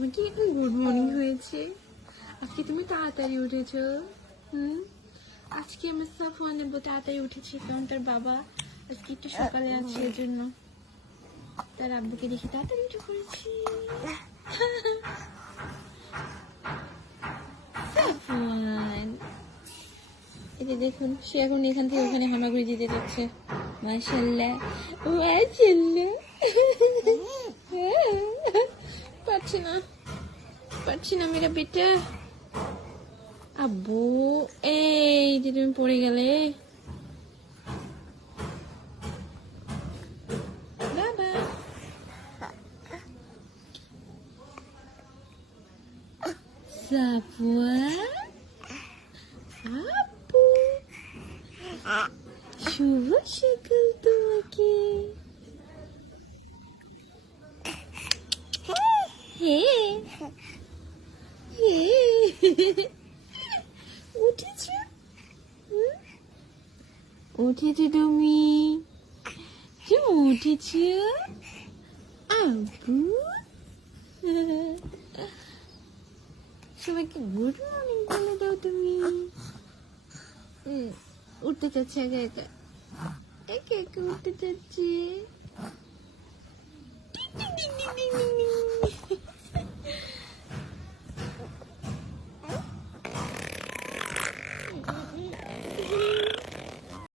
তোমার কি এখন গুড মর্নিং হয়েছে? আজকে তুমি তাড়াতাড়ি উঠেছো। আজকে আমার সাফওয়ান নেবো তাড়াতাড়ি উঠেছে, কারণ তার বাবা আজকে একটু সকালে আছে, এর জন্য তার আব্বুকে দেখে তাড়াতাড়ি উঠে পড়েছি। সাফওয়ান, এই যে দেখুন, সে এখন এখান থেকে ওখানে হামাগুড়ি দিতে যাচ্ছে। মাশাআল্লাহ মাশাআল্লাহ। পারছি না মেরা বেটা। আব্বু, এই যে তুমি পড়ে গেলে। বাবা, সাফওয়ান, আব্বু, শুভ সকাল তোমাকে। উঠেছো? উঠেছো তুমি? উঠেছো আব্বু? সবাইকে গুড মর্নিং বলে দাও তুমি। উঠতে চাচ্ছে একা একা, একা একা উঠতে চাচ্ছে।